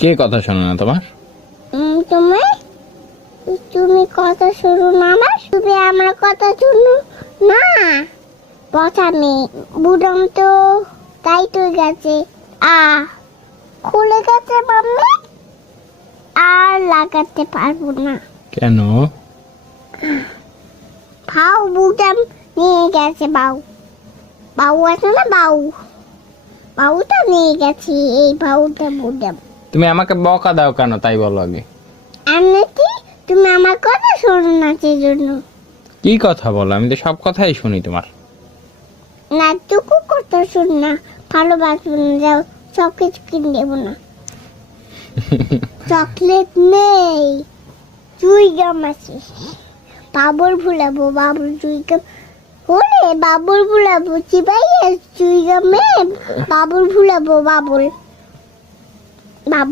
কে কথা শোনো না তোমার? তুমি তুমি কথা শুনো না আমার, তুমি আমার কথা শুনো না। কথা নেই, বুড়াম তো তাই তো গেছে। খুলে গেছে মাম্মি, আর লাগাতে পারবো না। কেন? ভাও বুড়াম নিয়ে গেছে, বাউ আছে না, বাউটা নিয়ে গেছে, এই বাউটা বুড়াম। তুমি আমাকে বকা দাও কেন তাই বলো আগে। এমনিতে তুমি আমার কথা শোনো না সেজন্য। কি কথা বলো? আমি তো সব কথাই শুনি তোমার। না টুকু কথা শোন না, ভালোবাসবো না, যাও সব কিছু কিনে দেবো না। চকলেট নেই, চুই গাম আছে, বাবুর ভুলাবো, বাবুর চুই গাম ওরে বাবুর ভুলাবো, চিবাই চুই গামে বাবুর ভুলাবো, বাবুর